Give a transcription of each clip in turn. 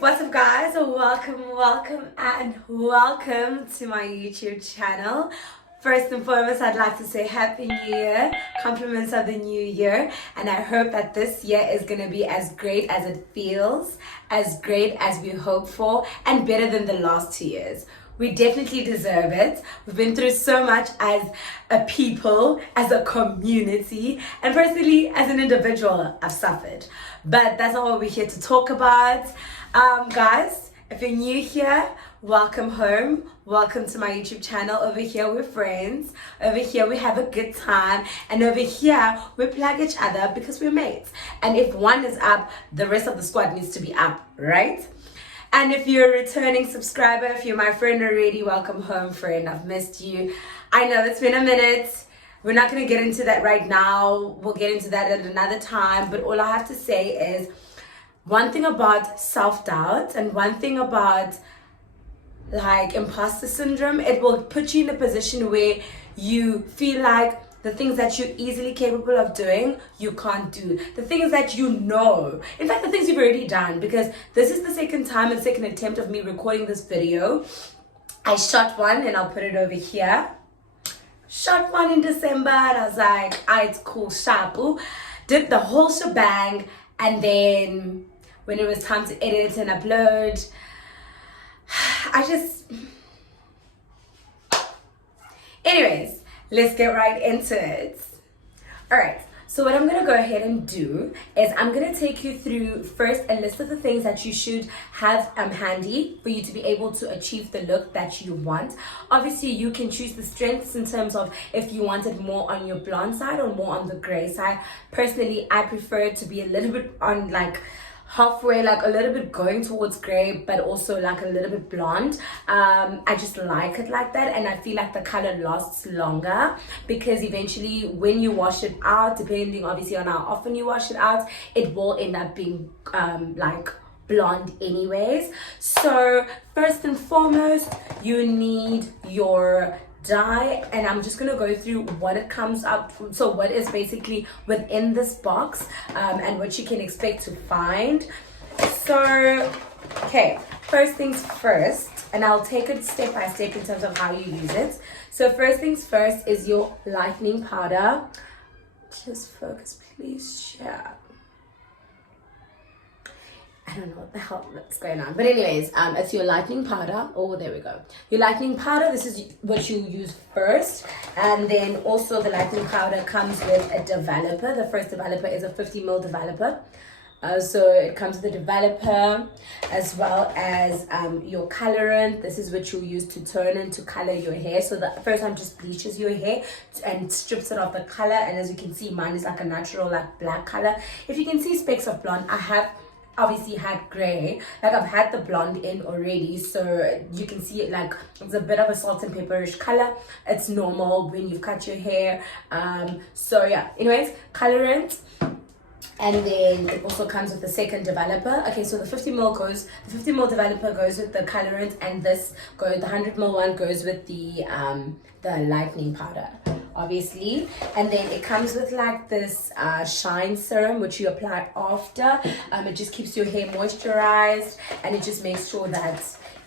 What's up guys, welcome to my YouTube channel. First and foremost, I'd like to say Happy New Year, compliments of the new year, and I hope that this year is going to be as great as it feels, as great as we hope for, and better than the last 2 years. We definitely deserve it. We've been through so much as a people, as a community, and personally, as an individual, I've suffered. But that's not what we're here to talk about. Guys, if you're new here, welcome home. Welcome to my YouTube channel. Over here, we're friends. Over here, we have a good time. And over here, we plug each other because we're mates. And if one is up, the rest of the squad needs to be up, right? And if you're a returning subscriber, if you're my friend already, welcome home, friend. I've missed you. I know it's been a minute. We're not going to get into that right now. We'll get into that at another time. But all I have to say is one thing about self-doubt and one thing about like imposter syndrome, it will put you in a position where you feel like the things that you're easily capable of doing, you can't do. The things that you know. In fact, the things you've already done, because this is the second time and second attempt of me recording this video. I shot one and I'll put it over here. Shot one in December and I was like, it's cool, sharp. Did the whole shebang, and then when it was time to edit and upload, anyways, let's get right into it. All right, so what I'm gonna go ahead and do is I'm gonna take you through first a list of the things that you should have handy for you to be able to achieve the look that you want. Obviously, you can choose the strengths in terms of if you want it more on your blonde side or more on the gray side. Personally, I prefer it to be a little bit on like halfway, like a little bit going towards gray, but also like a little bit blonde. I just like it like that, and I feel like the color lasts longer because eventually when you wash it out, depending obviously on how often you wash it out, it will end up being like blonde anyways. So first and foremost, you need your dye, and I'm just gonna go through what it comes up from, so what is basically within this box and what you can expect to find. So okay, first things first, and I'll take it step by step in terms of how you use it. So first things first is your lightening powder. Just focus please, share. I don't know what the hell that's going on. But anyways, it's your lightening powder. Oh, there we go. Your lightening powder, this is what you use first. And then also the lightening powder comes with a developer. The first developer is a 50ml developer. So it comes with a developer as well as your colorant. This is what you'll use to turn and to color your hair. So the first time just bleaches your hair and strips it of the color. And as you can see, mine is like a natural like black color. If you can see specks of blonde, I have obviously had gray, like I've had the blonde in already, so you can see it like it's a bit of a salt and pepperish color. It's normal when you've cut your hair. So yeah, anyways, colorant. And then it also comes with the second developer. Okay, so the 50ml developer goes with the colorant, and the 100ml one goes with the lightening powder, obviously. And then it comes with like this shine serum, which you apply after. It just keeps your hair moisturized, and it just makes sure that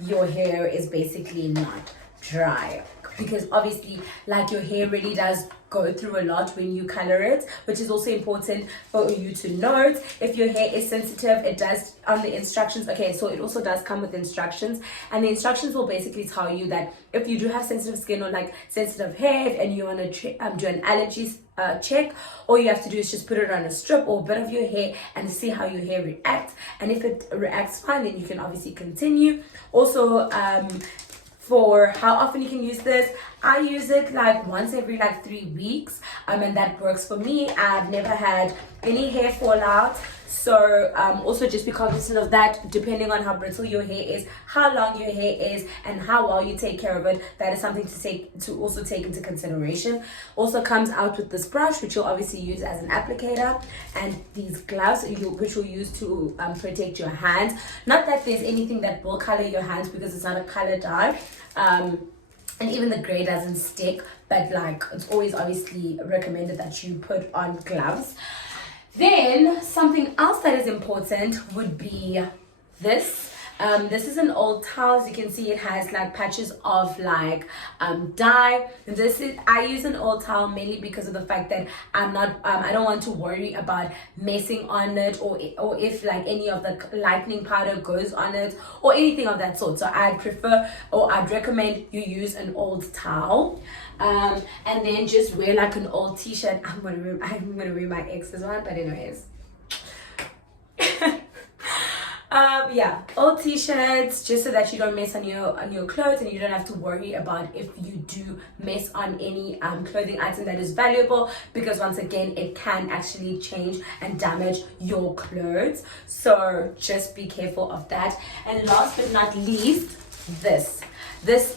your hair is basically not dry, because obviously like your hair really does go through a lot when you color it, which is also important for you to note. If your hair is sensitive, it does on the instructions. Okay, so it also does come with instructions, and the instructions will basically tell you that if you do have sensitive skin or like sensitive hair and you want to do an allergies check, all you have to do is just put it on a strip or a bit of your hair and see how your hair reacts. And if it reacts fine, then you can obviously continue. Also, for how often you can use this, I use it like once every like 3 weeks, and that works for me. I've never had any hair fallout, So also just be cognizant of that, depending on how brittle your hair is, how long your hair is, and how well you take care of it. That is something to also take into consideration. Also comes out with this brush, which you'll obviously use as an applicator, and these gloves which you'll use to protect your hands. Not that there's anything that will color your hands, because it's not a color dye, and even the gray doesn't stick, but like it's always obviously recommended that you put on gloves. Then something else that is important would be this. This is an old towel. As you can see, it has like patches of like dye. I use an old towel mainly because of the fact that I don't want to worry about messing on it, or if like any of the lightening powder goes on it or anything of that sort. So I'd recommend you use an old towel. And then just wear like an old t-shirt. I'm gonna wear my ex's one, but anyways. Yeah, old t-shirts, just so that you don't mess on your clothes, and you don't have to worry about if you do mess on any clothing item that is valuable, because once again it can actually change and damage your clothes. So just be careful of that. And last but not least, this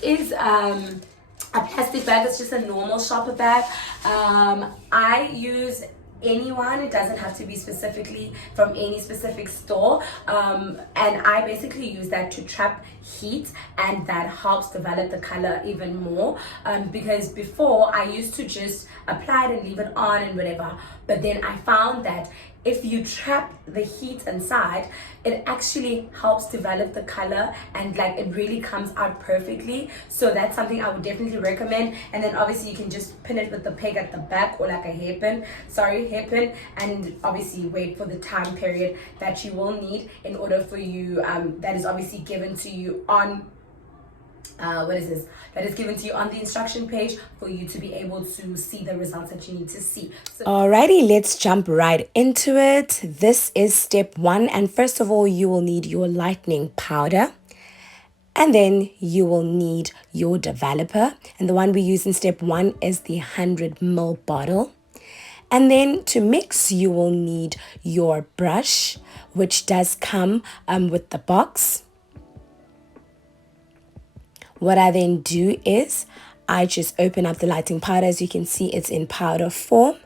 is a plastic bag. It's just a normal shopper bag. I use anyone. It doesn't have to be specifically from any specific store, and I basically use that to trap heat, and that helps develop the color even more, because before I used to just apply it and leave it on and whatever, but then I found that if you trap the heat inside, it actually helps develop the color, and like it really comes out perfectly. So that's something I would definitely recommend. And then obviously you can just pin it with the peg at the back, or like a hairpin, and obviously wait for the time period that you will need in order for you, that is obviously given to you on that is given to you on the instruction page, for you to be able to see the results that you need to see. So alrighty, let's jump right into it. This is step 1, and first of all you will need your lightening powder, and then you will need your developer, and the one we use in step 1 is the 100ml bottle. And then to mix, you will need your brush, which does come with the box. What I then do is I just open up the lightening powder. As you can see, it's in powder form,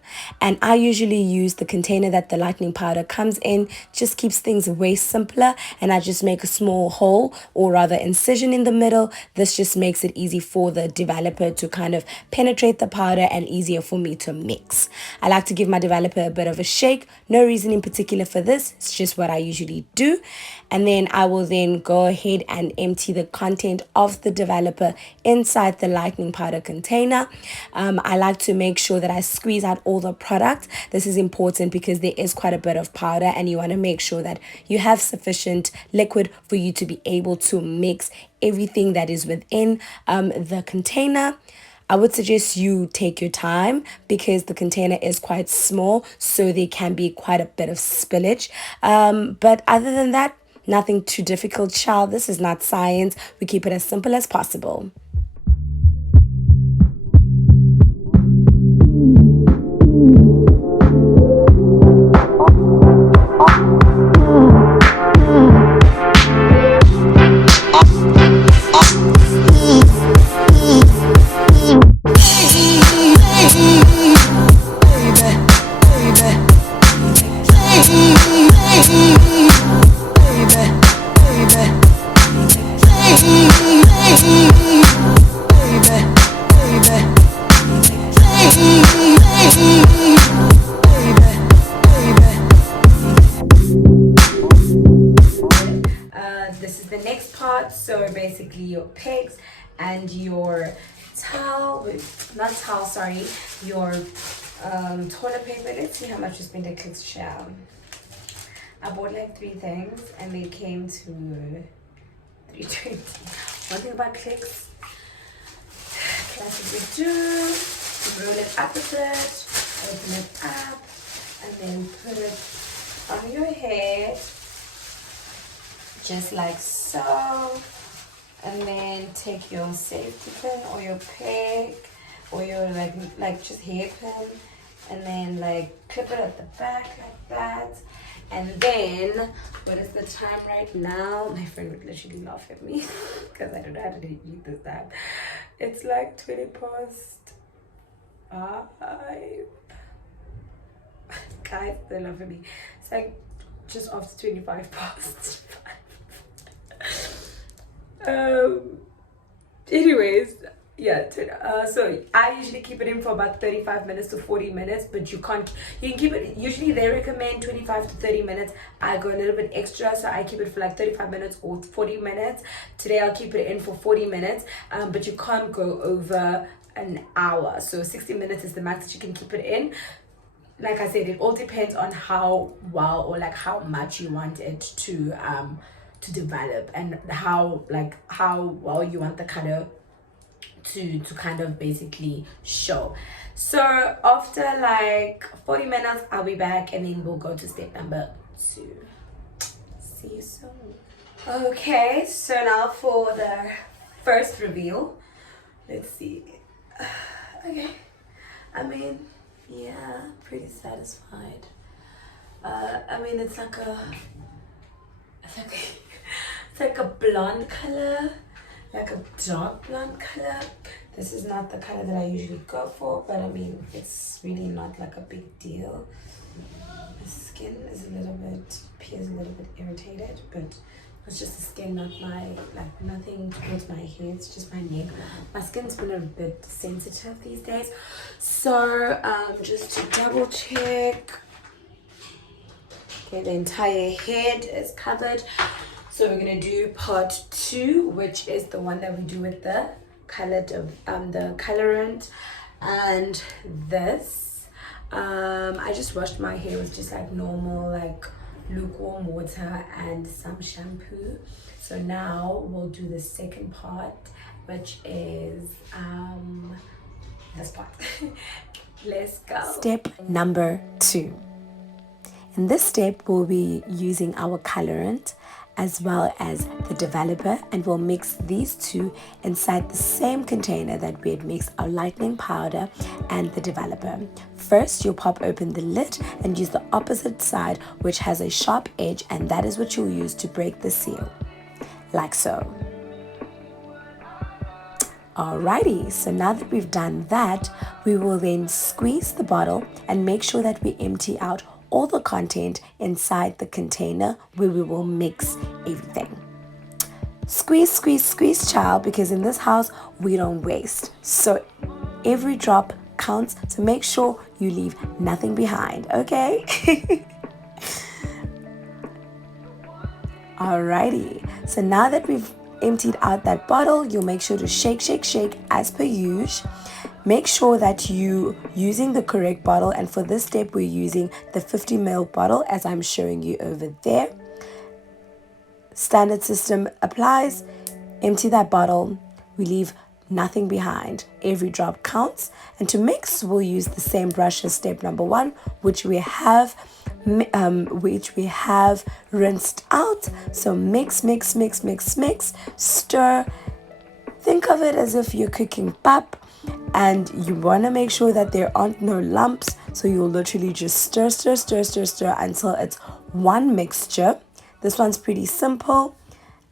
and I usually use the container that the lightening powder comes in. Just keeps things way simpler, and I just make a small hole, or rather incision, in the middle. This just makes it easy for the developer to kind of penetrate the powder, and easier for me to mix. I like to give my developer a bit of a shake. No reason in particular for this, it's just what I usually do. And then I will then go ahead and empty the content of the developer inside the lightening powder container. I like to make sure that I squeeze out all the product. This is important because there is quite a bit of powder, and you want to make sure that you have sufficient liquid for you to be able to mix everything that is within the container. I would suggest you take your time, because the container is quite small, so there can be quite a bit of spillage. But other than that, nothing too difficult, child. This is not science. We keep it as simple as possible. This is the next part. So basically your pegs and your your toilet paper. Let's see how much you spent at Clicks Shell. I bought like 3 things, and they came to $3.20. One thing about Clicks, classic we do, you roll it up a bit, open it up, and then put it on your head, just like so. And then take your safety pin or your peg or your like just hairpin, and then like clip it at the back like that. And then, what is the time right now? My friend would literally laugh at me because I don't know how to read this time. It's like 20 past 5. Guys, they laugh at me. It's like just after 25 past 5. Anyways, yeah, so I usually keep it in for about 35 minutes to 40 minutes, but you can keep it, usually they recommend 25 to 30 minutes. I go a little bit extra, so I keep it for like 35 minutes or 40 minutes. Today I'll keep it in for 40 minutes, but you can't go over an hour. So 60 minutes is the max that you can keep it in. Like I said, it all depends on how well or like how much you want it to develop, and how well you want the color to kind of basically show. So after like 40 minutes I'll be back, and then we'll go to step number 2. See you soon. Okay, so now for the first reveal. Let's see. Okay, I mean, yeah, pretty satisfied. I mean, it's like a blonde color, like a dark blonde color. This is not the color that I usually go for, but I mean, it's really not like a big deal. My skin is appears a little bit irritated, but it's just the skin, not nothing towards my hair, it's just my neck. My skin's been a bit sensitive these days. So just to double check, okay, the entire head is covered. So we're gonna do part 2, which is the one that we do with the colored the colorant. And this, I just washed my hair with just like normal, like lukewarm water and some shampoo. So now we'll do the second part, which is this part. Let's go. Step number 2. In this step, we'll be using our colorant as well as the developer, and we'll mix these two inside the same container that we had mixed our lightening powder and the developer. First, you'll pop open the lid and use the opposite side, which has a sharp edge, and that is what you'll use to break the seal, like so. Alrighty, so now that we've done that, we will then squeeze the bottle and make sure that we empty out all the content inside the container where we will mix everything. Squeeze, squeeze, squeeze, child, because in this house we don't waste. So every drop counts, so make sure you leave nothing behind, okay? Alrighty, so now that we've emptied out that bottle, you'll make sure to shake, shake, shake as per usual. Make sure that you using the correct bottle, and for this step we're using the 50 ml bottle as I'm showing you over there. Standard system applies. Empty that bottle. We leave nothing behind. Every drop counts. And to mix, we'll use the same brush as step number 1, which we have rinsed out. So mix, mix, mix, mix, mix, stir. Think of it as if you're cooking pap, and you want to make sure that there aren't no lumps. So you'll literally just stir, stir, stir, stir, stir until it's one mixture. This one's pretty simple.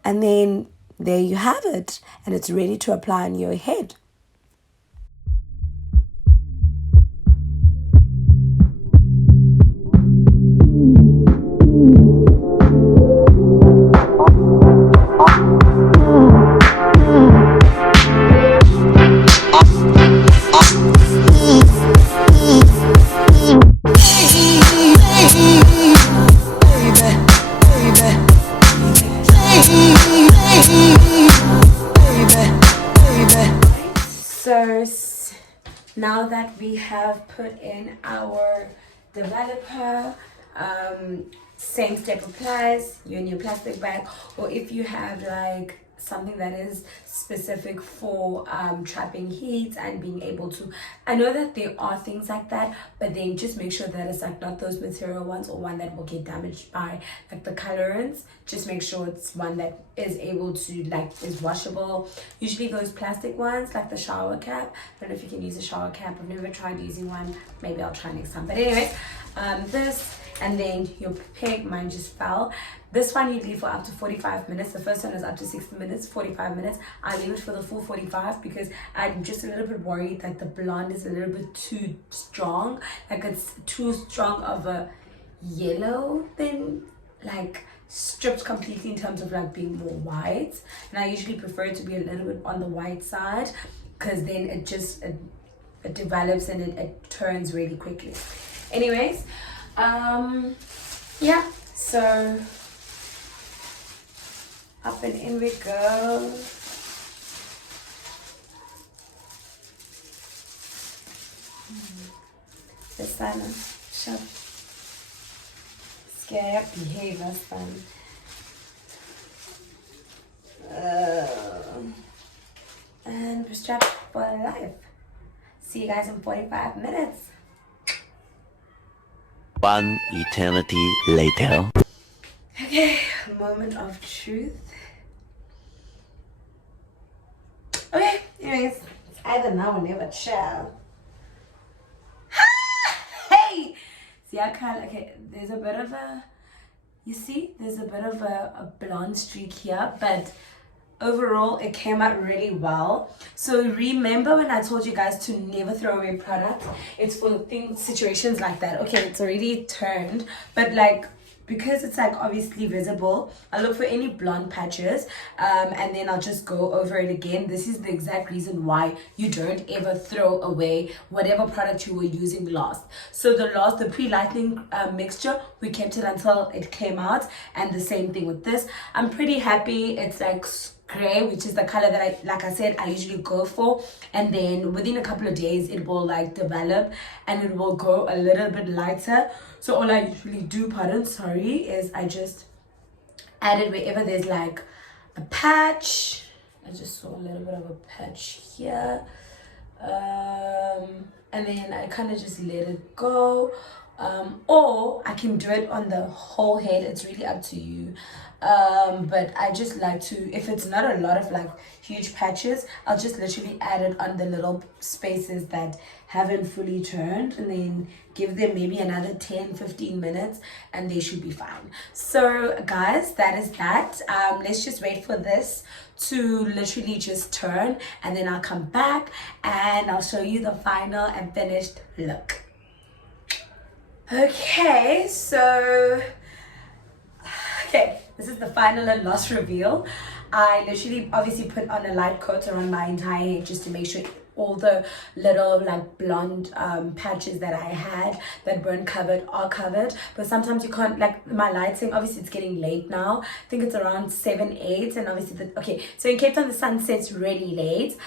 And then there you have it, and it's ready to apply on your head. So now that we have put in our developer, same step applies. You're in your plastic bag, or if you have like something that is specific for trapping heat and being able to, I know that there are things like that, but then just make sure that it's like not those material ones or one that will get damaged by like the colorants. Just make sure it's one that is able to like is washable. Usually those plastic ones like the shower cap, I don't know if you can use a shower cap. I've never tried using one. Maybe I'll try next time. But anyways, this, and then your pig, mine just fell. This one you leave for up to 45 minutes. The first one is up to 60 minutes, 45 minutes. I leave it for the full 45 because I'm just a little bit worried that the blonde is a little bit too strong. Like it's too strong of a yellow than like stripped completely in terms of like being more white. And I usually prefer it to be a little bit on the white side because then it just it develops and it turns really quickly. Anyways, yeah, so up and in we go. The sun, shut. Scare up behavior, son. And we're strapped for life. See you guys in 45 minutes. One eternity later. Okay, moment of truth. Okay, anyways, it's either now or never, child. Hey! See, I can't, okay, there's a bit of a, you see, there's a bit of a blonde streak here, but overall it came out really well. So remember when I told you guys to never throw away products? It's for things, situations like that. Okay, it's already turned, but like, because it's like obviously visible, I'll look for any blonde patches and then I'll just go over it again. This is the exact reason why you don't ever throw away whatever product you were using last. So the pre-lightening mixture, we kept it until it came out, and the same thing with this. I'm pretty happy. It's like gray, which is the color that like I said I usually go for, and then within a couple of days it will like develop and it will go a little bit lighter. So all I usually do, is I just add it wherever there's like a patch. I just saw a little bit of a patch here, and then I kind of just let it go, or I can do it on the whole head. It's really up to you. But I just like to, if it's not a lot of like huge patches, I'll just literally add it on the little spaces that haven't fully turned, and then give them maybe another 10-15 minutes and they should be fine. So guys, that is that. Let's just wait for this to literally just turn, and then I'll come back and I'll show you the final and finished look. Okay, so this is the final and last reveal. I literally obviously put on a light coat around my entire head just to make sure all the little like blonde patches that I had that weren't covered are covered. But sometimes you can't, like my lighting, obviously it's getting late now. I think it's around 7-8, and obviously so in Cape Town the sun sets really late,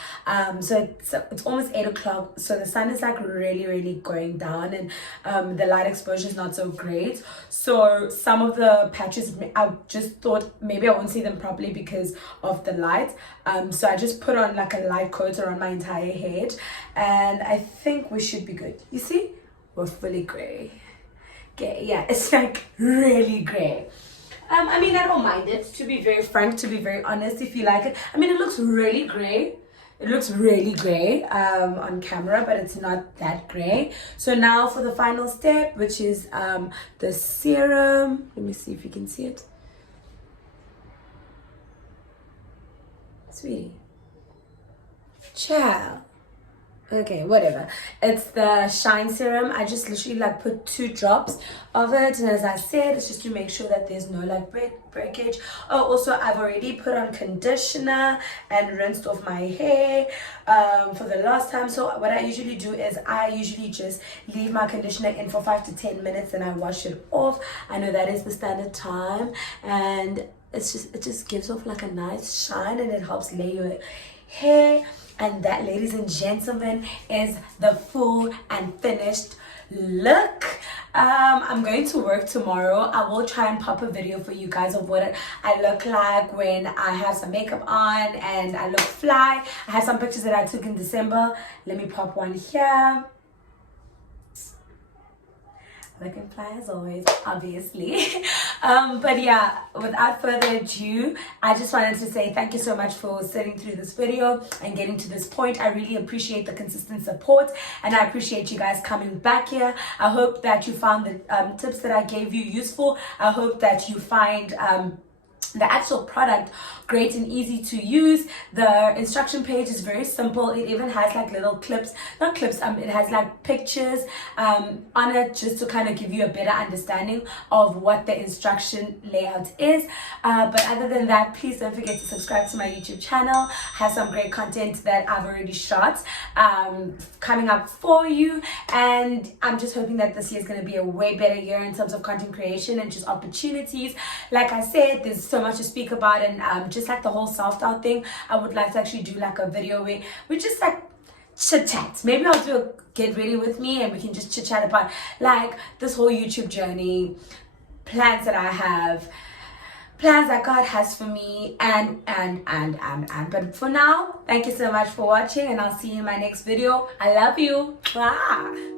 so it's almost 8 o'clock, so the sun is like really going down, and the light exposure is not so great. So some of the patches I just thought maybe I won't see them properly because of the light, so I just put on like a light coat around my entire head, and I think we should be good. You see, we're fully gray. Okay, yeah, it's like really gray. I mean, I don't mind it, to be very frank, to be very honest. If you like it, I mean, it looks really gray. It looks really gray on camera, but it's not that gray. So now for the final step, which is the serum. Let me see if you can see it. Sweetie. Ciao. Okay, whatever. It's the shine serum. I just literally like put 2 drops of it, and as I said, it's just to make sure that there's no like breakage. Oh, also I've already put on conditioner and rinsed off my hair for the last time. So what I usually do is I usually just leave my conditioner in for 5 to 10 minutes and I wash it off. I know that is the standard time, and it just gives off like a nice shine, and it helps lay your hair. And that, ladies and gentlemen, is the full and finished look. I'm going to work tomorrow. I will try and pop a video for you guys of what I look like when I have some makeup on and I look fly. I have some pictures that I took in December. Let me pop one here. Looking fly as always, obviously. But yeah, without further ado, I just wanted to say thank you so much for sitting through this video and getting to this point. I really appreciate the consistent support, and I appreciate you guys coming back here. I hope that you found the tips that I gave you useful. I hope that you find the actual product great and easy to use. The instruction page is very simple. It even has like little clips, not clips, it has like pictures on it, just to kind of give you a better understanding of what the instruction layout is. But other than that, please don't forget to subscribe to my YouTube channel. I have some great content that I've already shot coming up for you, and I'm just hoping that this year is going to be a way better year in terms of content creation and just opportunities. Like I said, there's so much to speak about, and just like the whole self-doubt thing, I would like to actually do like a video where we just like chit chat. Maybe I'll do a get ready with me and we can just chit chat about like this whole YouTube journey, plans that I have, plans that God has for me, and but for now, thank you so much for watching, and I'll see you in my next video. I love you. Bye.